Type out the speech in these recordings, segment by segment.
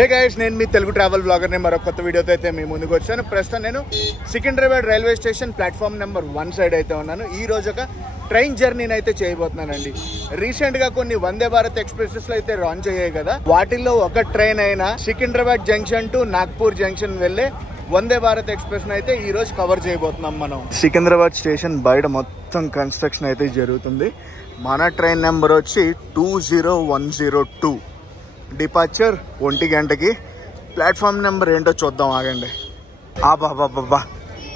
Hey guys, నేను మీ Telugu travel బ్లాగర్ని మరొక కొత్త వీడియోతో అయితే మీ ముందుకు వచ్చాను. ప్రస్తుతం నేను Secunderabad railway station platform number 1 side అయితే ఉన్నాను. ఈ రోజు ఒక ట్రైన్ జర్నీని అయితే చేయబోతున్నానండి. రీసెంట్గా కొన్ని వందే భారత్ ఎక్స్ప్రెసెస్లు అయితే లాంచ్ అయ్యాయి కదా, వాటిల్లో ఒక ట్రైన్ అయిన Secunderabad junction to Nagpur junction వెళ్ళే వందే భారత్ ఎక్స్ప్రెస్ అయితే ఈ రోజు కవర్ చేయబోతున్నాం మనం. సికింద్రాబాద్ స్టేషన్ బయట మొత్తం కన్స్ట్రక్షన్ అయితే జరుగుతుంది. మన ట్రైన్ నెంబర్ వచ్చి 20102. డిపార్చర్ 1 గంటకి. ప్లాట్ఫామ్ నెంబర్ ఏంటో చూద్దాం, ఆగండి. బాబా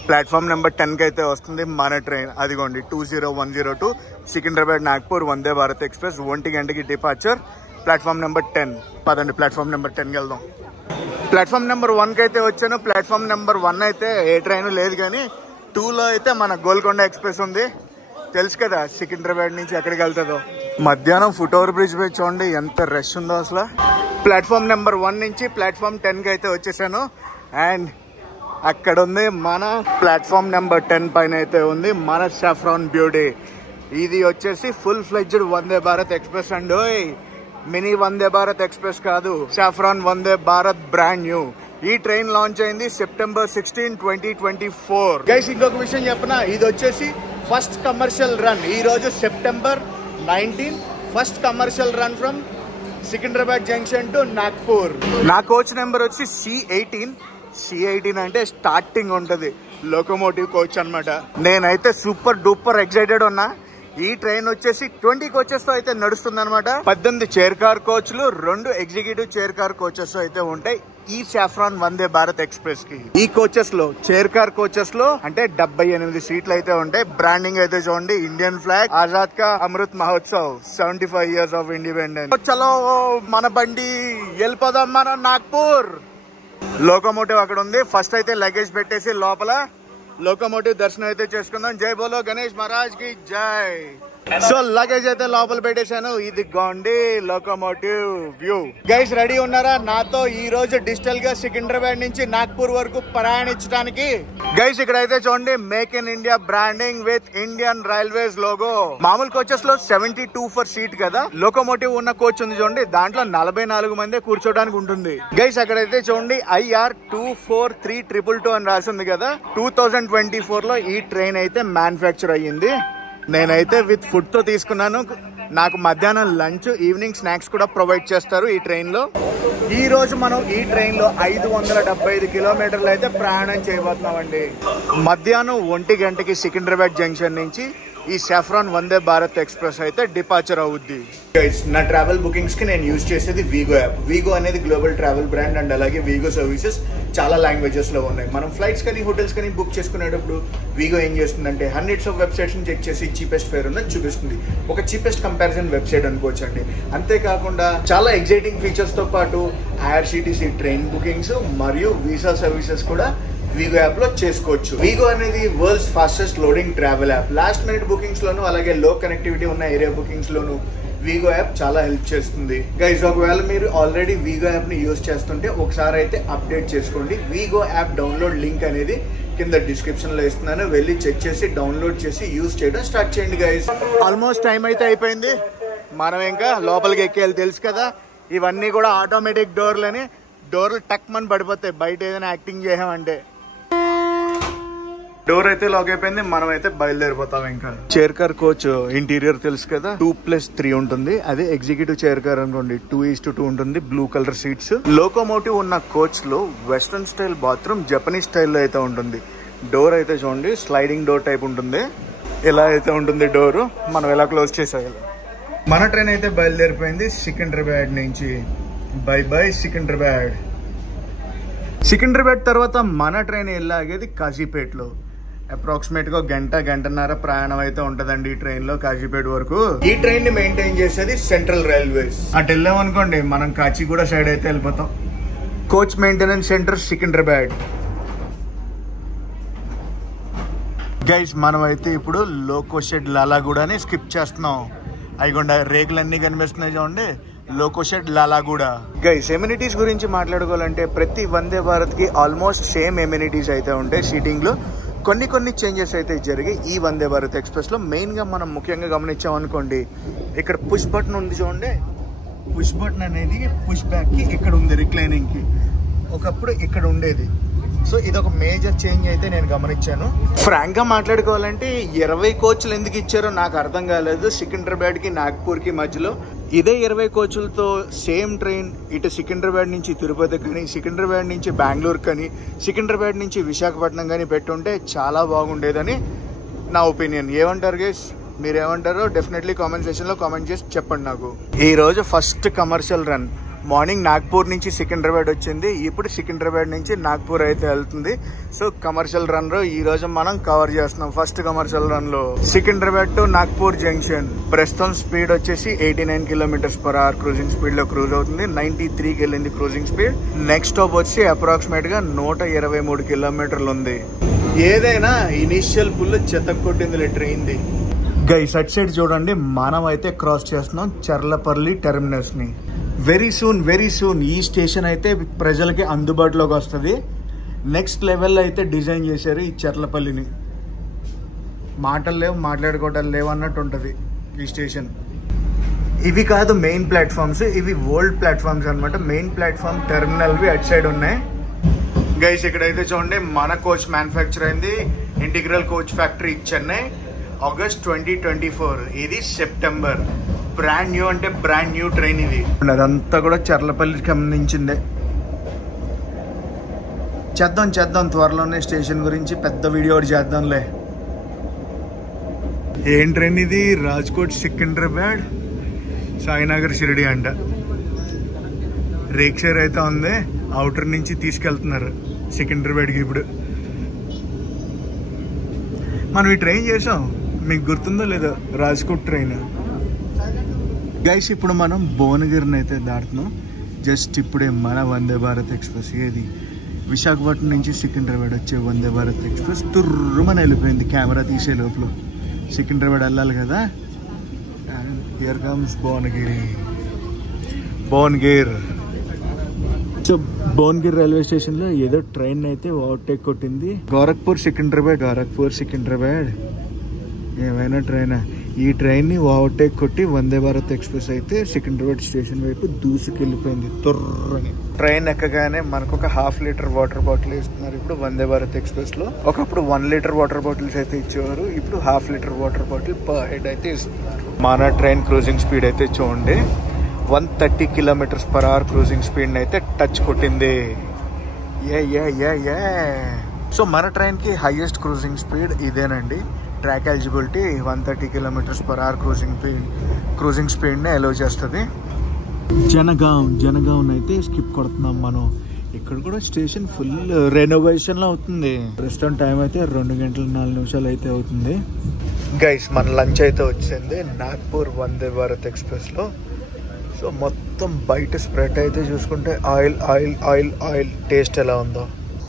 ప్లాట్ఫామ్ నెంబర్ 10కి అయితే వస్తుంది మన ట్రైన్. అదిగోండి 20102 సికింద్రాబాద్ నాగ్పూర్ వందే భారత్ ఎక్స్ప్రెస్ 1 గంటకి డిపార్చర్. Platform number 10. పదండి ప్లాట్ఫామ్ నెంబర్ 10కి వెళ్దాం. ప్లాట్ఫామ్ నెంబర్ 1కి అయితే వచ్చాను. ప్లాట్ఫామ్ నెంబర్ 1 అయితే ఏ ట్రైన్ లేదు, కానీ 2లో అయితే మన గోల్కొండ ఎక్స్ప్రెస్ ఉంది. తెలుసు కదా సికింద్రాబాద్ నుంచి ఎక్కడికి వెళ్తుందో. మధ్యాహ్నం ఫుట్ ఓవర్ బ్రిడ్జ్ మీద చూడండి ఎంత రష్ ఉందో అసలు. ప్లాట్ఫామ్ నెంబర్ 1 నుంచి ప్లాట్ఫామ్ 10కి అయితే వచ్చేసాను. అండ్ అక్కడ ఉంది మన ప్లాట్ఫామ్ నెంబర్ 10 పైన అయితే ఉంది మన సాఫ్రాన్ బ్యూటీ. ఇది వచ్చేసి full fledged Vande Bharat express and mini Vande Bharat express కాదు, saffron Vande Bharat brand new. ఈ ట్రైన్ లాంచ్ అయింది September 16, 2024. గైస్, ఇంకొక విషయం చెప్పనా, ఇది వచ్చేసి ఫస్ట్ కమర్షియల్ రన్. ఈ రోజు September 19 first commercial run from Secunderabad junction to Nagpur. నా కోచ్ నెంబర్ వచ్చి C18 అంటే స్టార్టింగ్ ఉంటది, లోకోమోటివ్ కోచ్ అన్నమాట. నేనైతే సూపర్ డూపర్ ఎక్సైటెడ్ ఉన్నా. ఈ ట్రైన్ వచ్చేసి 20 కోచెస్ తో అయితే నడుస్తుంది అనమాట. 18 చైర్ కార్ కోచ్లు, 2 ఎగ్జిక్యూటివ్ చైర్ కార్ కోచెస్ అయితే ఉంటాయి ఈ సాఫ్రాన్ వందే భారత్ ఎక్స్ప్రెస్ కి. ఈ కోచెస్ లో, చైర్ కార్ కోచెస్ లో అంటే 78 సీట్లు అయితే ఉంటాయి. బ్రాండింగ్ అయితే చూడండి, ఇండియన్ ఫ్లాగ్, ఆజాద్ కా Amrit Mahotsav, 75 years of independence. చలో మన బండి వెళ్ళిపోదాం మన నాగ్పూర్. లోకోమోటివ్ అక్కడ ఉంది. ఫస్ట్ అయితే లగేజ్ పెట్టేసి లోపల లోకోమోటివ్ దర్శనం అయితే చేసుకుందాం. జై బోలో గణేష్ మహారాజ్ కి జై. సో లగేజ్ అయితే లోపల పెట్టేశాను. ఇది Gondi locomotive view. Guys, ready ఉన్నారా నాతో ఈ రోజు డిజిటల్ గా సికింద్రాబాద్ నుంచి నాగ్పూర్ వరకు ప్రయాణించడానికి? గైస్, ఇక్కడ అయితే చూడండి, make in India branding with Indian railways logo. మామూలు కోచెస్ లో 72 for seat కదా, లోకోమోటివ్ ఉన్న కోచ్ ఉంది చూడండి, దాంట్లో 44 మంది కూర్చోడానికి ఉంటుంది. గైస్, అక్కడైతే చూడండి IR 24322 అని రాసింది కదా. 2024 లో ఈ ట్రైన్ అయితే మ్యానుఫ్యాక్చర్ అయ్యింది. నేనైతే విత్ ఫుడ్ తో తీసుకున్నాను. నాకు మధ్యాహ్నం లంచ్, ఈవినింగ్ స్నాక్స్ కూడా ప్రొవైడ్ చేస్తారు ఈ ట్రైన్ లో. ఈ రోజు మనం ఈ ట్రైన్ లో 575 కిలోమీటర్లు అయితే ప్రయాణం చేయబోతున్నామండి. మధ్యాహ్నం 1 గంటకి సికింద్రాబాద్ జంక్షన్ నుంచి ఈ సాఫ్రాన్ వందే భారత్ ఎక్స్ప్రెస్ అయితే డిపార్చర్ అవుద్ది. గైస్, నా ట్రావెల్ బుకింగ్స్ కి నేను యూజ్ చేసేది వీగో యాప్. వీగో అనేది గ్లోబల్ ట్రావెల్ బ్రాండ్ అండ్ అలాగే వీగో సర్వీసెస్ చాలా లాంగ్వేజెస్ లో ఉన్నాయి. మనం ఫ్లైట్స్ కానీ హోటల్స్ కానీ బుక్ చేసుకునేటప్పుడు వీగో ఏం చేస్తుందంటే హండ్రెడ్స్ ఆఫ్ వెబ్సైట్స్ ని చెక్ చేసి చీపెస్ట్ ఫేర్ ఉన్నది చూపిస్తుంది. ఒక చీపెస్ట్ కంపారిజన్ వెబ్సైట్ అనుకోవచ్చండి. అంతేకాకుండా చాలా ఎగ్జైటింగ్ ఫీచర్స్ తో పాటు IRCTC ట్రైన్ బుకింగ్స్ మరియు వీసా సర్వీసెస్ కూడా వీగో యాప్ లో చేసుకోవచ్చు. వీగో అనేది world's fastest loading travel app. Last minute bookings లోను అలాగే లో కనెక్టివిటీ ఉన్న ఏరియా బుకింగ్స్ లోను వీగో యాప్ చాలా హెల్ప్ చేస్తుంది. గైస్, ఒకవేళ మీరు ఆల్రెడీ వీగో యాప్ ని యూజ్ చేస్తుంటే ఒకసారి అయితే అప్డేట్ చేసుకోండి. వీగో యాప్ డౌన్లోడ్ లింక్ అనేది కింద డిస్క్రిప్షన్ లో ఇస్తున్నాను, వెళ్ళి చెక్ చేసి డౌన్లోడ్ చేసి యూజ్ చేయడం స్టార్ట్ చేయండి. గైస్, ఆల్మోస్ట్ టైం అయితే అయిపోయింది. మనం ఇంకా లోపలికి ఎక్కేయాలి. తెలుసు కదా, ఇవన్నీ కూడా ఆటోమేటిక్ డోర్లని. డోర్లు టక్ మని పడిపోతాయి బయట ఏదైనా యాక్టింగ్ చేసామంటే. డోర్ అయితే లాక్ అయిపోయింది, మనం అయితే బయలుదేరిపోతాం. ఇంకా చైర్ కార్ కోచ్ ఇంటీరియర్ తెలుసు కదా, 2+3 ఉంటుంది. అదే ఎగ్జిక్యూటివ్ చైర్ కార్ అనుకోండి 2:2 ఉంటుంది. Blue colour seats. లోకోమోటివ్ ఉన్న కోచ్ లో వెస్ట్రన్ స్టైల్ బాత్రూమ్ జపనీస్ స్టైల్లో అయితే ఉంటుంది. డోర్ అయితే చూడండి, స్లైడింగ్ డోర్ టైప్ ఉంటుంది. ఇలా అయితే ఉంటుంది డోరు. మనం ఎలా క్లోజ్ చేసేయాలి. మన ట్రైన్ అయితే బయలుదేరిపోయింది సికింద్రాబాద్ నుంచి. By by Secunderabad. సికింద్రాబాద్ తర్వాత మన ట్రైన్ వెళ్ళాగేది కాజీపేటలో. అప్రాక్సిమేట్ గా గంటన్నర ప్రయాణం అయితే ఉంటదండి ఈ ట్రైన్ లో కాజీపేట వరకు. ఈ ట్రైన్ ని మెయింటైన్ చేసేది సెంట్రల్ రైల్వేస్. అటు వెళ్ళాం అనుకోండి, మనం కాచిగూడ సైడ్ అయితే వెళ్ళిపోతాం. Coach maintenance centre Secunderabad. Guys, మనం అయితే ఇప్పుడు లోకో షెడ్ లాలాగూడని స్కిప్ చేస్తున్నాం. అయిగొండ రేకులన్నీ కనిపిస్తున్నాయి చూడండి, loco shed Lalaguda. Guys, amenities గురించి మాట్లాడుకోవాలంటే ప్రతి వందే భారత్ కి ఆల్మోస్ట్ సేమ్ ఎమ్యూనిటీస్ అయితే ఉంటాయి. సీటింగ్ లో కొన్ని చేంజెస్ అయితే జరిగాయి ఈ వందే భారత్ ఎక్స్ప్రెస్ లో. మెయిన్ గా మనం ముఖ్యంగా గమనించాం అనుకోండి, ఇక్కడ పుష్ బటన్ ఉంది చూడండి. పుష్ బటన్ అనేది పుష్ బ్యాక్కి ఇక్కడ ఉంది, రిక్లైనింగ్కి. ఒకప్పుడు ఇక్కడ ఉండేది. సో ఇది ఒక మేజర్ చేంజ్ అయితే నేను గమనించాను. ఫ్రాంక్గా మాట్లాడుకోవాలంటే 20 కోచ్లు ఎందుకు ఇచ్చారో నాకు అర్థం కాలేదు. సికింద్రాబాద్కి నాగ్పూర్కి మధ్యలో ఇదే 20 కోచ్లతో సేమ్ ట్రైన్ ఇటు సికింద్రాబాద్ నుంచి తిరుపతి కానీ, సికింద్రాబాద్ నుంచి బెంగళూరు కానీ, సికింద్రాబాద్ నుంచి విశాఖపట్నం కానీ పెట్టుంటే చాలా బాగుండేదని నా ఒపీనియన్. ఏమంటారు గైస్? మీరేమంటారో డెఫినెట్లీ కామెంట్ సెక్షన్లో కామెంట్ చేసి చెప్పండి నాకు. ఈరోజు first commercial run morning Nagpur నుంచి సికింద్రాబాద్ వచ్చింది. ఇప్పుడు సికింద్రాబాద్ నుంచి నాగ్పూర్ అయితే వెళ్తుంది. సో కమర్షియల్ రన్ లో ఈ రోజు మనం కవర్ చేస్తున్నాం. ఫస్ట్ కమర్షియల్ రన్ లో సికింద్రాబాద్ టు నాగ్పూర్ జంక్షన్. ప్రస్తుతం స్పీడ్ వచ్చేసి 89 km/h క్రూజింగ్ స్పీడ్ లో క్రూజ్ అవుతుంది. 93కి వెళ్ళింది క్రూజింగ్ స్పీడ్. నెక్స్ట్ స్టాప్ వచ్చి అప్రాక్సిమేట్ గా 123 కిలోమీటర్లు ఉంది. ఏదైనా ఇనిషియల్ ఫుల్ చెత్త కొట్టింది train the. Guys at side చూడండి, మనం అయితే క్రాస్ చేస్తున్నాం చర్లపల్లి టెర్మినస్ ని. వెరీ సూన్ ఈ స్టేషన్ అయితే ప్రజలకి అందుబాటులోకి వస్తుంది. నెక్స్ట్ లెవెల్ అయితే డిజైన్ చేశారు ఈ చర్లపల్లిని. మాటలు లేవు, మాట్లాడుకోవటాలు లేవు అన్నట్టు ఉంటుంది ఈ స్టేషన్. ఇవి కాదు మెయిన్ ప్లాట్ఫామ్స్, ఇవి ఓల్డ్ ప్లాట్ఫామ్స్ అనమాట. మెయిన్ ప్లాట్ఫామ్ టెర్మినల్వి అట్ సైడ్ ఉన్నాయి. గైస్ ఇక్కడైతే చూడండి, మన కోచ్ మ్యానుఫ్యాక్చర్ అయింది integral coach factory Chennai, August 2024. ఇది సెప్టెంబర్. బ్రాండ్ న్యూ అంటే బ్రాండ్ న్యూ ట్రైన్ ఇది. అదంతా కూడా చర్లపల్లికి సంబంధించిందే. చేద్దాం త్వరలోనే స్టేషన్ గురించి పెద్ద వీడియో చేద్దాంలే. ఏం ట్రైన్ ఇది? రాజ్కోట్ సికింద్రాబాద్ సాయినగర్ షిరిడి అంట. రేక్షేర్ అయితే ఉంది, అవుటర్ నుంచి తీసుకెళ్తున్నారు సికింద్రాబాద్కి. ఇప్పుడు మనం ఈ ట్రైన్ చేసాం, మీకు గుర్తుందో లేదో, రాజ్కోట్ ట్రైన్. గైస్ ఇప్పుడు మనం భువనగిరిని అయితే దాటుతున్నాం. జస్ట్ ఇప్పుడే మన వందే భారత్ ఎక్స్ప్రెస్, ఏది విశాఖపట్నం నుంచి సికింద్రాబాద్ వచ్చే వందే భారత్ ఎక్స్ప్రెస్ తుర్రుమని వెళ్ళిపోయింది కెమెరా తీసే లోపల. సికింద్రాబాద్ వెళ్ళాలి కదా. And here comes Bhuvanagiri. So Bhuvanagiri railway station లో ఏదో ట్రైన్ అయితే ఓవర్టేక్ కొట్టింది. గోరఖ్పూర్ సికింద్రాబాద్ ఏమైనా ట్రైనా? ఈ ట్రైన్ ని ఓవర్టేక్ కొట్టి వందే భారత్ ఎక్స్ప్రెస్ అయితే సికింద్రాబాద్ స్టేషన్ వైపు దూసుకెళ్ళిపోయింది తొర్రని. ట్రైన్ ఎక్కగానే మనకు ఒక 1/2 లీటర్ వాటర్ బాటిల్ ఇస్తున్నారు ఇప్పుడు వందే భారత్ ఎక్స్ప్రెస్ లో. ఒకప్పుడు 1 లీటర్ వాటర్ బాటిల్స్ అయితే ఇచ్చేవారు, ఇప్పుడు 1/2 litre water bottle per head అయితే ఇస్తున్నారు. మన ట్రైన్ క్రూజింగ్ స్పీడ్ అయితే చూడండి, 130 km/h క్రూజింగ్ స్పీడ్ అయితే టచ్ కొట్టింది. సో మన ట్రైన్ కి హైయెస్ట్ క్రూజింగ్ స్పీడ్ ఇదేనండి. ట్రాక్ ఎలిజిబిలిటీ 130 km/h క్రూజింగ్ స్పీడ్ని అలౌ చేస్తుంది. జనగాం అయితే స్కిప్ కొడుతున్నాం మనం. ఇక్కడ కూడా స్టేషన్ ఫుల్ రెనోవేషన్లో అవుతుంది. ప్రస్తుతం టైం అయితే 2 గంటల 4 నిమిషాలు అయితే అవుతుంది. గైస్ మన లంచ్ అయితే వచ్చింది నాగ్పూర్ వందే భారత్ ఎక్స్ప్రెస్లో. సో మొత్తం బయట స్ప్రెడ్ అయితే చూసుకుంటే ఆయిల్ టేస్ట్ ఎలా ఉందో.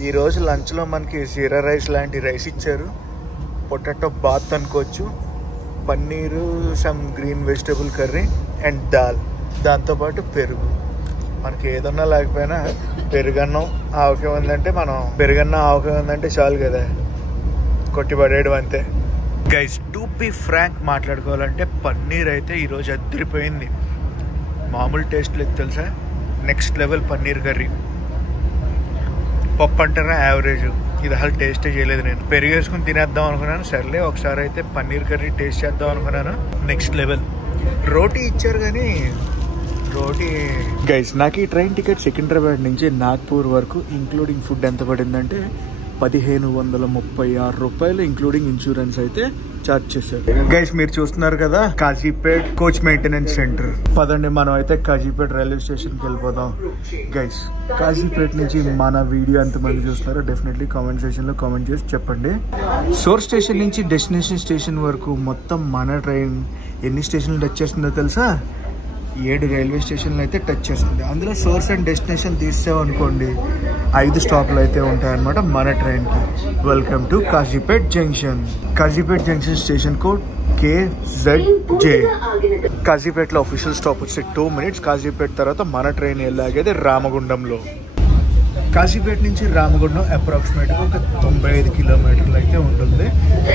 ఈరోజు లంచ్లో మనకి జీరా రైస్ లాంటి రైస్ ఇచ్చారు. పొటాటో బాత్ అనుకోవచ్చు, paneer, some green vegetable curry and dal, దాంతోపాటు పెరుగు. మనకి ఏదన్నా లేకపోయినా పెరుగన్నం ఆవకాయ ఉందంటే చాలు కదా, కొట్టి పడేయడం అంతే. గైస్ టు బి ఫ్రాంక్ మాట్లాడుకోవాలంటే పన్నీర్ అయితే ఈరోజు అదిరిపోయింది. మామూలు టేస్ట్ లేదు తెలుసా, నెక్స్ట్ లెవెల్ పన్నీర్ కర్రీ. పప్పు అంటారా యావరేజ్, ఇది అసలు టేస్టే చేయలేదు. నేను పెరుగు వేసుకుని తినేద్దాం అనుకున్నాను, సర్లే ఒకసారి అయితే పన్నీర్ కర్రీ టేస్ట్ చేద్దాం అనుకున్నాను. Next level. రోటీ ఇచ్చారు కానీ రోటీ. గైస్ నాకు ఈ ట్రైన్ టికెట్ సికింద్రాబాద్ నుంచి నాగ్పూర్ వరకు ఇంక్లూడింగ్ ఫుడ్ ఎంత పడిందంటే 1536 రూపాయలు, ఇంక్లూడింగ్ ఇన్సూరెన్స్ అయితే చార్జ్ చేశారు. గైస్ మీరు చూస్తున్నారు కదా కాజీపేట్ కోచ్ మెయింటెనెన్స్ సెంటర్. పదండి మనం అయితే కాజీపేట్ రైల్వే స్టేషన్కి వెళ్ళిపోదాం. గైస్ కాజీపేట్ నుంచి మన వీడియో ఎంతమంది చూస్తున్నారో డెఫినెట్లీ కామెంట్ సెక్షన్లో కామెంట్ చేసి చెప్పండి. సోర్స్ స్టేషన్ నుంచి డెస్టినేషన్ స్టేషన్ వరకు మొత్తం మన ట్రైన్ ఎన్ని స్టేషన్లు టచ్ చేస్తుందో తెలుసా? 7 రైల్వే స్టేషన్లు అయితే టచ్ చేస్తుంది. అందులో సోర్స్ అండ్ డెస్టినేషన్ తీసామనుకోండి 5 స్టాప్లు అయితే ఉంటాయన్నమాట మన ట్రైన్కి. Welcome to Kazipet junction. Kazipet junction station code KZJ. కాజీపేట్లో అఫీషియల్ స్టాప్ వచ్చి 2 minutes. కాజీపేట్ తర్వాత మన ట్రైన్ వెళ్ళాగేది రామగుండంలో. కాశీపేట నుంచి రామగుండం అప్రాక్సిమేట్గా ఒక 95 కిలోమీటర్లు అయితే ఉంటుంది.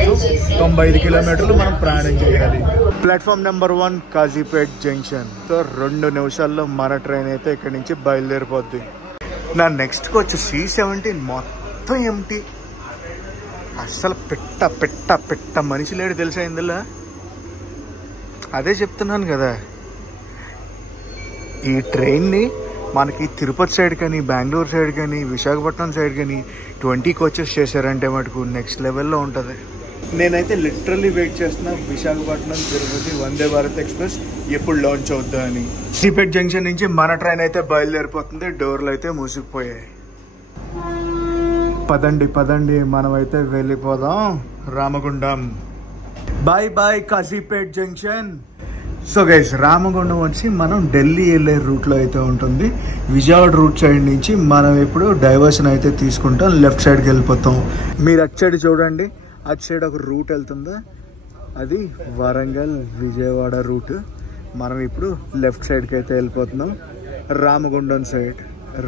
సో 95 కిలోమీటర్లు మనం ప్రయాణం చేయాలి. Platform number 1 Kazipet junction. So 2 నిమిషాల్లో మన ట్రైన్ అయితే ఇక్కడి నుంచి బయలుదేరిపోద్ది. నా నెక్స్ట్కి వచ్చి C17 మొత్తం ఎంటీ. అస్సలు పెట్ట పెట్ట పెట్ట మనిషి లేడు తెలుసా ఇందులో. అదే చెప్తున్నాను కదా, ఈ ట్రైన్ని మనకి తిరుపతి సైడ్ కానీ, బెంగళూరు సైడ్ కానీ, విశాఖపట్నం సైడ్ కానీ 20 కోచెస్ చేశారంటే మటుకు నెక్స్ట్ లెవెల్లో ఉంటుంది. నేనైతే లిటరల్లీ వెయిట్ చేస్తున్నా విశాఖపట్నం తిరుపతి వందే భారత్ ఎక్స్ప్రెస్ ఎప్పుడు లాంచ్ అవుద్దా అని. కాశీపేట్ జంక్షన్ నుంచి మన ట్రైన్ అయితే బయలుదేరిపోతుంది. డోర్లు అయితే మూసుకుపోయాయి. పదండి పదండి, మనమైతే వెళ్ళిపోదాం Ramagundam. Bye bye Kazipet junction. So guys, Ramagundam వచ్చి మనం ఢిల్లీ వెళ్ళే రూట్లో అయితే ఉంటుంది. విజయవాడ రూట్ సైడ్ నుంచి మనం ఇప్పుడు డైవర్షన్ అయితే తీసుకుంటాం, లెఫ్ట్ సైడ్కి వెళ్ళిపోతాం. మీరు అటు సైడ్ చూడండి, అటు సైడ్ ఒక రూట్ వెళ్తుందా, అది వరంగల్ విజయవాడ రూట్. మనం ఇప్పుడు లెఫ్ట్ సైడ్కి అయితే వెళ్ళిపోతున్నాం, రామగుండం సైడ్.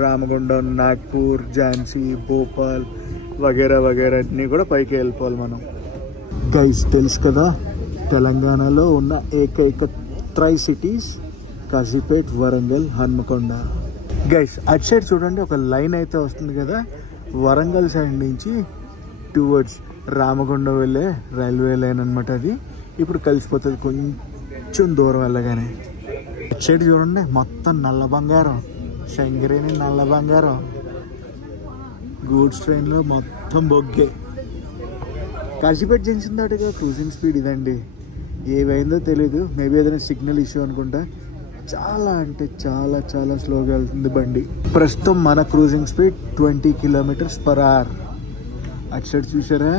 రామగుండం, నాగ్పూర్, ఝాన్సీ, భోపాల్ వగేరా వగేరా అన్నీ కూడా పైకి వెళ్ళిపోవాలి మనం. గైస్ తెలుసు కదా, తెలంగాణలో ఉన్న ఏకైక tri cities Kazipet, Warangal, Hanamkonda. Guys అటు సైడ్ చూడండి, ఒక లైన్ అయితే వస్తుంది కదా, వరంగల్ సైడ్ నుంచి టువర్డ్స్ రామగుండం వెళ్ళే రైల్వే లైన్ అనమాట. అది ఇప్పుడు కలిసిపోతుంది కొంచెం దూరం వెళ్ళగానే. అటు సైడ్ చూడండి, మొత్తం నల్ల బంగారం, శంకరేణి నల్ల బంగారం. గూడ్స్ ట్రైన్లో మొత్తం బొగ్గే. కాశీపేట జంక్షన్ దాటిగా క్రూజింగ్ స్పీడ్ ఇదండి. ఏమైందో తెలీదు, మేబీ ఏదైనా సిగ్నల్ ఇష్యూ అనుకుంటా. చాలా అంటే చాలా చాలా స్లోగా వెళ్తుంది బండి. ప్రస్తుతం మన క్రూజింగ్ స్పీడ్ 20 km/h. అటు సైడ్ చూసారా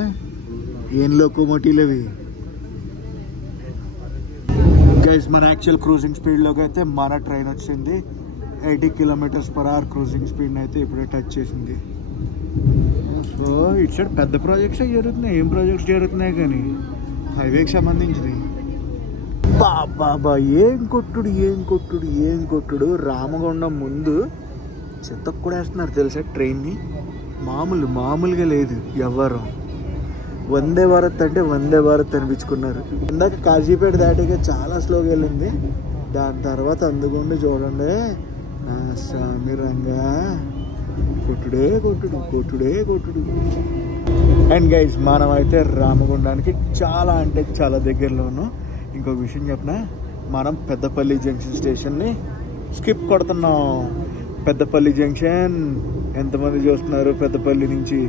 ఏం లోకోమోటివ్లు అవి. గైస్ మన యాక్చువల్ క్రూజింగ్ స్పీడ్లోకి అయితే మన ట్రైన్ వచ్చింది. 80 km/h క్రూజింగ్ స్పీడ్ని అయితే ఇప్పుడే టచ్ చేసింది. సో ఇటు సైడ్ పెద్ద ప్రాజెక్ట్స్ జరుగుతున్నాయి. ఏం ప్రాజెక్ట్స్ జరుగుతున్నాయి కానీ హైవేకి సంబంధించినవి. బాబా ఏం కొట్టుడు ఏం కొట్టుడు ఏం కొట్టుడు. రామగుండం ముందు చెత్తకు కూడా వేస్తున్నారు తెలుసా ట్రైన్ని. మామూలుగా లేదు. ఎవరు వందే భారత్ అంటే వందే భారత్ అనిపించుకున్నారు. ఇందాక కాశీపేట దాటిగా చాలా స్లోగా వెళ్ళింది. దాని తర్వాత అందుకుండి చూడండి, నా స్వామి రంగా కొట్టుడే కొట్టుడు కొట్టుడే కొట్టుడు. అండ్ గైస్ మనం అయితే రామగుండానికి చాలా అంటే చాలా దగ్గరలో ఉన్నాం. ఇంకొక విషయం చెప్పిన, మనం పెద్దపల్లి జంక్షన్ స్టేషన్ని స్కిప్ కొడుతున్నాం. పెద్దపల్లి జంక్షన్ ఎంతమంది చూస్తున్నారు పెద్దపల్లి నుంచి?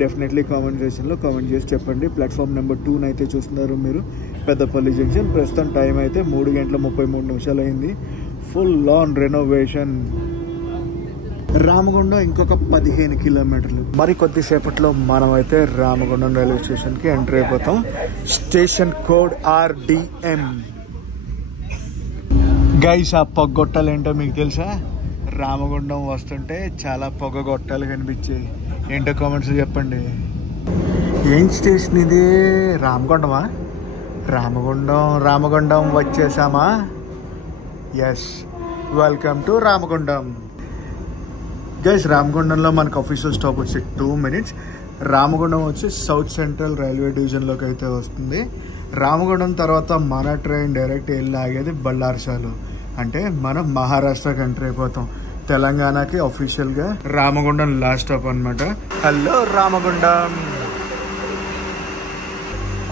డెఫినెట్లీ కామెంట్ సెక్షన్లో కామెంట్ చేసి చెప్పండి. ప్లాట్ఫామ్ నెంబర్ 2 అయితే చూస్తున్నారు మీరు, పెద్దపల్లి జంక్షన్. ప్రస్తుతం టైం అయితే 3:33 అయింది. Full on renovation. రామగుండం ఇంకొక 15 కిలోమీటర్లు. మరి కొద్దిసేపట్లో మనం అయితే రామగుండం రైల్వే స్టేషన్కి ఎంటర్ అయిపోతాం. Station code RDM. గైస్ ఆ పొగ్గొట్టాలు ఏంటో మీకు తెలుసా? రామగుండం వస్తుంటే చాలా పొగగొట్టాలు కనిపించాయి. ఏంటో కామెంట్స్ చెప్పండి. ఏం స్టేషన్ ఇది? రామగుండమా? రామగుండం వచ్చేసామా? Yes, welcome to Ramagundam. Guys రామగుండంలో మనకు అఫీషియల్ స్టాప్ వచ్చి 2 minutes. రామగుండం వచ్చి సౌత్ సెంట్రల్ రైల్వే డివిజన్లోకి అయితే వస్తుంది. రామగుండం తర్వాత మన ట్రైన్ డైరెక్ట్ వెళ్ళి ఆగేది బళ్ళార్సాలు. అంటే మనం మహారాష్ట్రకి ఎంటర్ అయిపోతాం. తెలంగాణకి అఫీషియల్గా రామగుండం లాస్ట్ స్టాప్ అనమాట. Hello Ramagundam.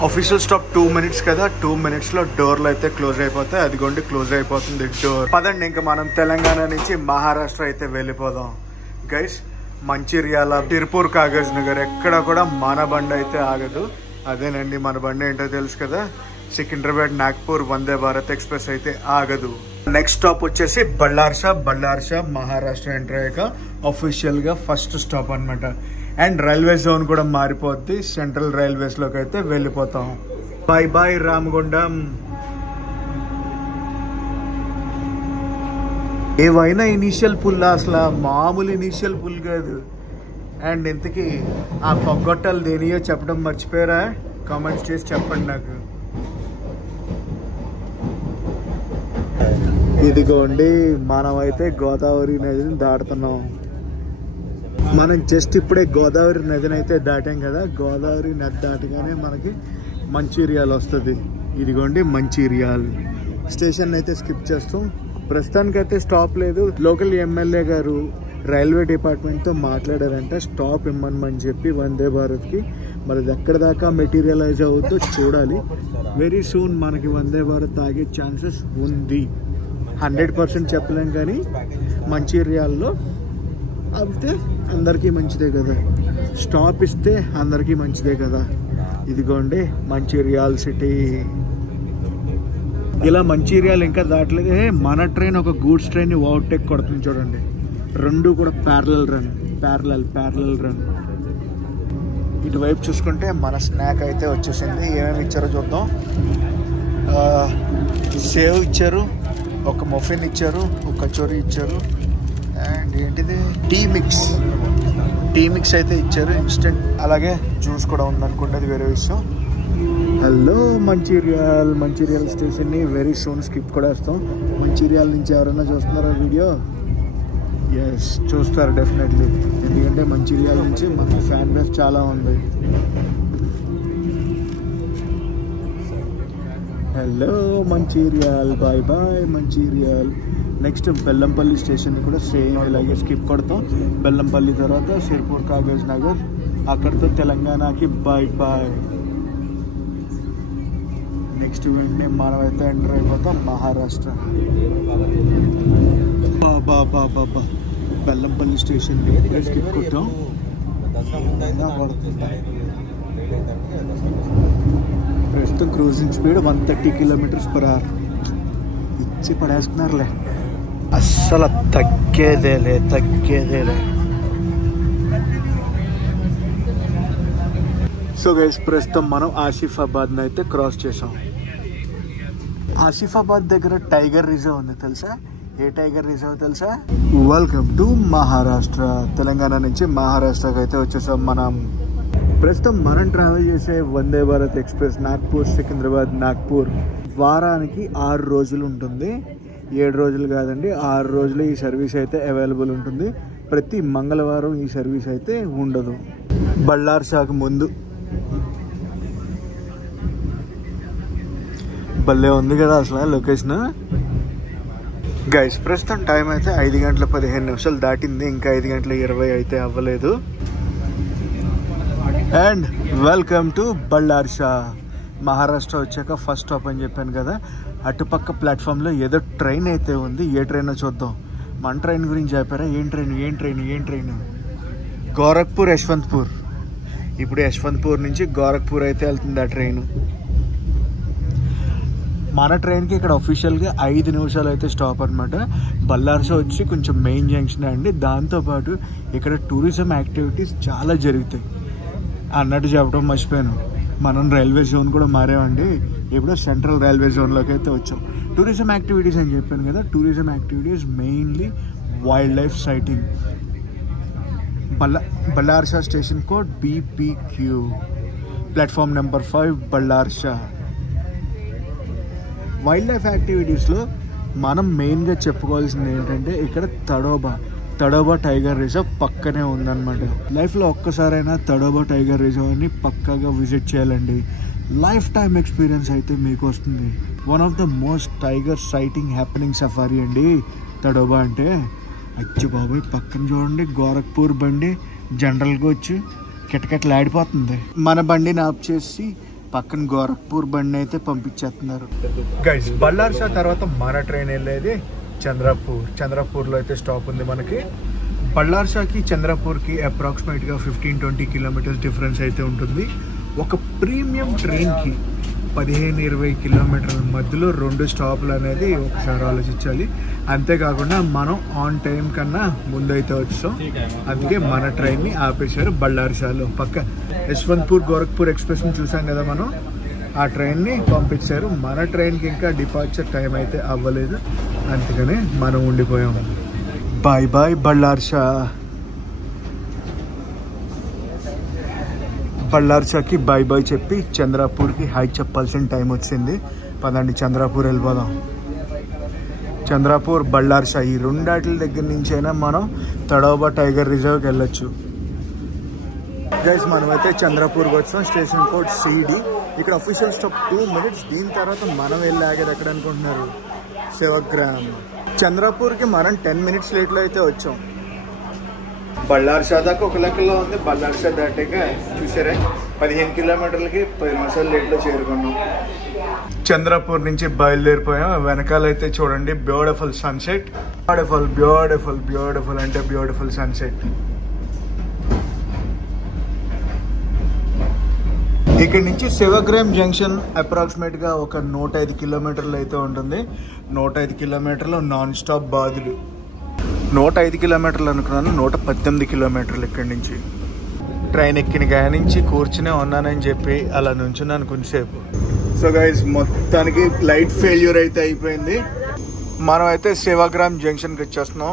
Official stop 2 minutes కదా, 2 minutesలో డోర్లు అయితే క్లోజ్ అయిపోతాయి. అదిగోండి క్లోజ్ అయిపోతుంది డోర్. పదండి ఇంకా మనం తెలంగాణ నుంచి మహారాష్ట్ర అయితే వెళ్ళిపోదాం. గైస్ మంచిర్యాల, తిరుపూర్, కాగజ్ నగర్ ఎక్కడ కూడా మన బండి అయితే ఆగదు. అదేనండి మన బండి ఏంటో తెలుసు కదా, సికింద్రాబాద్ నాగ్పూర్ వందే భారత్ ఎక్స్ప్రెస్ అయితే ఆగదు. నెక్స్ట్ స్టాప్ వచ్చేసి బళ్ళార్సా మహారాష్ట్ర ఎంటర్ అయ్యాక అఫీషియల్గా ఫస్ట్ స్టాప్ అనమాట. అండ్ రైల్వే జోన్ కూడా మారిపోద్ది, సెంట్రల్ రైల్వేస్లోకి అయితే వెళ్ళిపోతాం. Bye bye Ramagundam. ఏవైనా ఇనీషియల్ పుల్, అసలు మామూలు ఇనీషియల్ పుల్ కాదు. అండ్ ఇంతకీ ఆ పొగ్గొట్టాలు దేనియో చెప్పడం మర్చిపోయారా? కామెంట్స్ చేసి చెప్పండి నాకు. ఇదిగోండి మనమైతే గోదావరి నదిని దాటుతున్నాం. మనం జస్ట్ ఇప్పుడే గోదావరి నదిని అయితే దాటాం కదా. గోదావరి నది దాటగానే మనకి మంచిర్యాల వస్తుంది. ఇదిగోండి మంచిర్యాల్ స్టేషన్ అయితే స్కిప్ చేస్తాం. ప్రస్తుతానికైతే స్టాప్ లేదు. లోకల్ ఎమ్మెల్యే గారు రైల్వే డిపార్ట్మెంట్తో మాట్లాడారంట స్టాప్ ఇమ్మని చెప్పి వందే భారత్కి. మరి అది ఎక్కడ దాకా మెటీరియలైజ్ అవుతుందో చూడాలి. వెరీ సూన్ మనకి వందే భారత్ ఆగే ఛాన్సెస్ ఉంది. 100% చెప్పలేం, కానీ మంచిర్యాల్లో ఆపితే అందరికీ మంచిదే కదా, స్టాప్ ఇస్తే అందరికీ మంచిదే కదా. ఇదిగోండి మంచిర్యాల్ సిటీ. ఇలా మంచిర్యాల్ ఇంకా దాటలేదు. మన ట్రైన్ ఒక గూడ్స్ ట్రైన్ ఓవర్టేక్ కొడుతుంది చూడండి. రెండు కూడా ప్యారలల్ రన్. ఇటువైపు చూసుకుంటే మన స్నాక్ అయితే వచ్చేసింది. ఏమేమి ఇచ్చారో చూద్దాం. సేవ్ ఇచ్చారు, ఒక మఫిన్ ఇచ్చారు, ఒక కచోరీ ఇచ్చారు, అండ్ ఏంటిది టీ మిక్స్ అయితే ఇచ్చారు ఇన్స్టెంట్. అలాగే జ్యూస్ కూడా ఉందనుకుంటే అది వేరే విషయం. హలో మంచిర్యాల్ స్టేషన్ని వెరీ సూన్ స్కిప్ కూడా వేస్తాం. మంచిర్యాల నుంచి ఎవరైనా చూస్తున్నారా వీడియో? ఎస్, చూస్తారు డెఫినెట్లీ. ఎందుకంటే మంచిర్యాల నుంచి మనకి ఫ్యాన్ బేస్ చాలా ఉంది. Hello Mancherial, bye Mancherial. Next Bellampalli station కూడా సేమ్ ఇలాగే స్కిప్ కొడతాం. బెల్లంపల్లి తర్వాత సిర్పూర్ కాగజ్ నగర్, అక్కడితో తెలంగాణకి బాయ్. నెక్స్ట్ వెంటనే మనమైతే ఎంటర్ అయిపోతాం మహారాష్ట్ర. బాబా బెల్లంపల్లి స్టేషన్ స్కిప్ కొట్టాం. ప్రస్తుతం క్రూజింగ్ స్పీడ్ 130 km/h. ఇచ్చి పడేస్తున్నారులే, అస్సలు తగ్గేదేలే. సో గైస్, ప్రస్తుతం మనం ఆసిఫాబాద్ని అయితే క్రాస్ చేసాం. ఆసిఫాబాద్ దగ్గర టైగర్ రిజర్వ్ ఉంది తెలుసా? ఏ టైగర్ రిజర్వ్ తెలుసా? Welcome to Maharashtra. తెలంగాణ నుంచి మహారాష్ట్రకి అయితే వచ్చేసాం మనం. ప్రస్తుతం మనం ట్రావెల్ చేసే వందే భారత్ ఎక్స్ప్రెస్ నాగ్పూర్ సికింద్రాబాద్ నాగ్పూర్ వారానికి 6 రోజులు ఉంటుంది. 7 రోజులు కాదండి, 6 రోజులు ఈ సర్వీస్ అయితే అవైలబుల్ ఉంటుంది. ప్రతి మంగళవారం ఈ సర్వీస్ అయితే ఉండదు. బళ్ళార్షాకు ముందు భలే ఉంది కదా అసలు లొకేషన్. గైస్, ప్రస్తుతం టైం అయితే 5:15 దాటింది. ఇంకా 5:20 అయితే అవ్వలేదు. And welcome to Ballarshah. Maharashtra వచ్చాక ఫస్ట్ స్టాప్ అని చెప్పాను కదా. అటుపక్క ప్లాట్ఫామ్లో ఏదో ట్రైన్ అయితే ఉంది. ఏ ట్రైనో చూద్దాం. మన ట్రైన్ గురించి చెప్పారా? ఏం ట్రైన్? గోరఖ్పూర్ యశ్వంత్పూర్. ఇప్పుడు యశ్వంత్పూర్ నుంచి గోరఖ్పూర్ అయితే వెళ్తుంది ఆ ట్రైన్. మన ట్రైన్కి ఇక్కడ అఫీషియల్గా 5 నిమిషాలు అయితే స్టాప్ అనమాట. బళ్ళార్షా వచ్చి కొంచెం మెయిన్ జంక్షన్ అండి. దాంతోపాటు ఇక్కడ టూరిజం యాక్టివిటీస్ చాలా జరుగుతాయి. అన్నట్టు చెప్పడం మర్చిపోయాను, మనం రైల్వే జోన్ కూడా మారామండి. ఇప్పుడు సెంట్రల్ రైల్వే జోన్లోకి అయితే వచ్చాం. టూరిజం యాక్టివిటీస్ అని చెప్పాను కదా. Tourism activities mainly wildlife sighting. Ballarshah station code BPQ, platform number 5 Ballarshah. Wildlife యాక్టివిటీస్లో మనం మెయిన్గా చెప్పుకోవాల్సింది ఏంటంటే ఇక్కడ తడోబా టైగర్ రిజర్వ్ పక్కనే ఉందన్నమాట. లైఫ్లో ఒక్కసారైనా తడోబా టైగర్ రిజర్వ్ని పక్కాగా విజిట్ చేయాలండి. లైఫ్ టైమ్ ఎక్స్పీరియన్స్ అయితే మీకు వస్తుంది. One of the most tiger citing happening safari అండి తడోబా అంటే. అచ్చి బాబాయ్, పక్కన చూడండి గోరఖ్పూర్ బండి జనరల్గా వచ్చి కిటకిటలాడిపోతుంది. మన బండిని ఆఫ్ చేసి పక్కన గోరఖ్పూర్ బండి అయితే పంపించేస్తున్నారు. గైస్, బళ్ళార్షా తర్వాత మన ట్రైన్ వెళ్ళేది చంద్రపూర్లో అయితే స్టాప్ ఉంది మనకి. బళ్ళార్షాకి చంద్రపూర్కి అప్రాక్సిమేట్గా 15-20 కిలోమీటర్స్ డిఫరెన్స్ అయితే ఉంటుంది. ఒక ప్రీమియం ట్రైన్కి 15-20 కిలోమీటర్ల మధ్యలో 2 స్టాపులు అనేది ఒకసారి ఆలోచించాలి. అంతేకాకుండా మనం ఆన్ టైం కన్నా ముందైతే వచ్చాం. అందుకే మన ట్రైన్ని ఆపేశారు బళ్ళార్షాలో. పక్క యశ్వంత్పూర్ గోరఖ్పూర్ ఎక్స్ప్రెస్ని చూసాం కదా మనం, ఆ ట్రైన్ని పంపించారు. మన ట్రైన్కి ఇంకా డిపార్చర్ టైం అయితే అవ్వలేదు, అందుకనే మనం ఉండిపోయాము. బాయ్ బళ్ళార్షా. బళ్ళార్షాకి బాయ్ చెప్పి చంద్రపూర్కి హాయ్ చెప్పాల్సిన టైం వచ్చింది. పదండి చంద్రపూర్ వెళ్ళిపోదాం. చంద్రపూర్ బళ్ళార్షా ఈ రెండాటిల దగ్గర నుంచైనా మనం తడోబా టైగర్ రిజర్వ్కి వెళ్ళొచ్చు. గైస్ మనమైతే చంద్రపూర్కి వచ్చాం. Station code CD. ఇక్కడ అఫీషియల్ స్టాప్ 2 minutes. దీని తర్వాత మనం వెళ్ళి ఆగేది ఎక్కడ అనుకుంటున్నారు? సేవాగ్రామ్. చంద్రపూర్కి మనం 10 minutes లేట్లో అయితే వచ్చాం. బళ్ళార్షా దాకా ఒక లెక్కలో ఉంది. బళ్ళార్షా దాటాక చూసారా 15 కిలోమీటర్లకి 10 నిమిషాలు లేట్లో చేరుకున్నాం. చంద్రపూర్ నుంచి బయలుదేరిపోయాం. వెనకాలైతే చూడండి beautiful sunset. Beautiful beautiful beautiful అంటే బ్యూటిఫుల్ సన్సెట్. ఇక్కడ నుంచి సేవాగ్రామ్ జంక్షన్ అప్రాక్సిమేట్గా ఒక 105 కిలోమీటర్లు అయితే ఉంటుంది. 105 కిలోమీటర్లు నాన్ స్టాప్ బాదులు. 105 కిలోమీటర్లు అనుకున్నాను, 118 కిలోమీటర్లు ఇక్కడి నుంచి. ట్రైన్ ఎక్కిన గాయ నుంచి కూర్చునే ఉన్నానని చెప్పి అలా నుంచున్నాను కొంచెంసేపు. సో గైస్ మొత్తానికి లైట్ ఫెయిల్యూర్ అయితే అయిపోయింది. మనం అయితే సేవాగ్రామ్ జంక్షన్కి వచ్చేస్తున్నాం.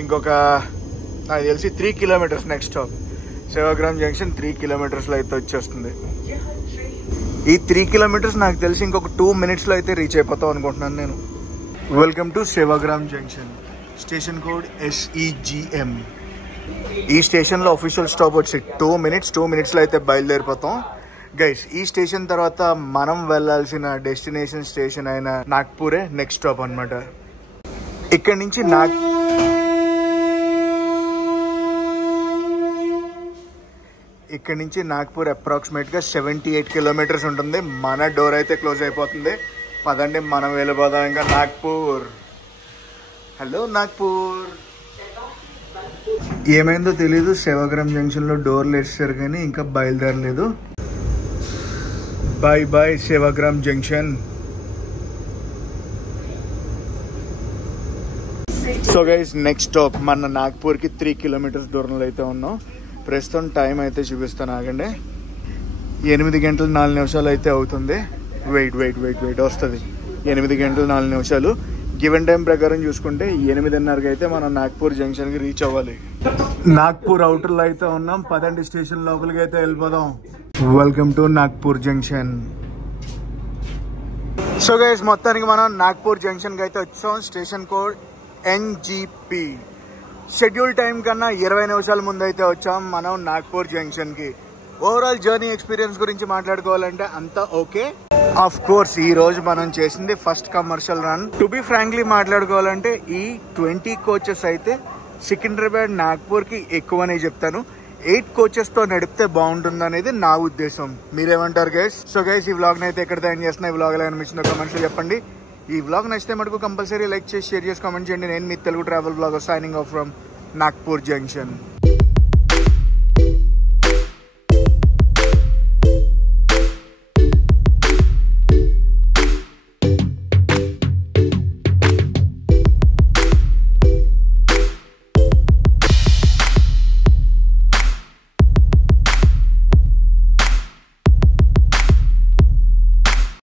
ఇంకొక నాకు తెలిసి 3 kilometers next stop. Sevagram junction 3 kilometersలో అయితే వచ్చేస్తుంది. ఈ 3 kilometers నాకు తెలిసి ఇంకొక 2 minutesలో అయితే రీచ్ అయిపోతాం అనుకుంటున్నాను నేను. Welcome to Sevagram junction. Station code SEGM. ఈ స్టేషన్లో అఫీషియల్ స్టాప్ వచ్చి 2 minutesలో అయితే బయలుదేరిపోతాం. గైస్ ఈ స్టేషన్ తర్వాత మనం వెళ్ళాల్సిన డెస్టినేషన్ స్టేషన్ అయిన నాగ్పూరే నెక్స్ట్ స్టాప్ అనమాట. ఇక్కడ నుంచి నాగ్పూర్ అప్రాక్సిమేట్గా 78 kilometers ఉంటుంది. మన డోర్ అయితే క్లోజ్ అయిపోతుంది. పదండి మనం వెళ్ళిపోదాం ఇంకా నాగ్పూర్. హలో నాగ్పూర్. ఏమైందో తెలీదు, సేవాగ్రామ్ జంక్షన్లో డోర్లు వేసారు కానీ ఇంకా బయలుదేరలేదు. Bye bye Sevagram junction. So guys next stop మన నాగ్పూర్కి 3 kilometers దూరంలో అయితే ఉన్నాం. ప్రస్తుతం టైం అయితే చూపిస్తాను, ఆగండి. 8 గంటలు 4 నిమిషాలు అయితే అవుతుంది. వెయిట్ వస్తుంది. 8 గంటలు 4 నిమిషాలు. గివెన్ టైం ప్రకారం చూసుకుంటే 8:30కి అయితే మనం నాగ్పూర్ జంక్షన్కి రీచ్ అవ్వాలి. నాగ్పూర్ అవుటర్లో అయితే ఉన్నాం. పదండి స్టేషన్ లోపలికి అయితే వెళ్ళిపోదాం. Welcome to Nagpur junction. So guys మొత్తానికి మనం నాగ్పూర్ జంక్షన్కి అయితే వచ్చాం. Station code NGP. Schedule time కన్నా 20 నిమిషాల ముందు అయితే వచ్చాం మనం నాగ్పూర్ జంక్షన్కి. ఓవరాల్ జర్నీ ఎక్స్పీరియన్స్ గురించి మాట్లాడుకోవాలంటే అంతా ఓకే. ఆఫ్ కోర్స్ ఈ రోజు మనం చేసింది first commercial run. To be frankly మాట్లాడుకోవాలంటే ఈ 20 coaches అయితే సికింద్రాబాద్ నాగ్పూర్కి ఎక్కువనే చెప్తాను. 8 coachesతో నడిపితే బాగుంటుంది అనేది నా ఉద్దేశం. మీరేమంటారు గైస్? సో గైస్ ఈ వ్లాగ్ని అయితే ఎక్కడ తయారు చేస్తున్నా, ఈ వ్లాగ్ ఎలా అనిపించిందో కమెంట్స్లో చెప్పండి. ఈ వ్లాగ్ నచ్చితే మటుకు కంపల్సరీ లైక్ చేసి షేర్ చేసి కామెంట్ చేయండి. నేను మీ Telugu travel vlog signing off from Nagpur junction.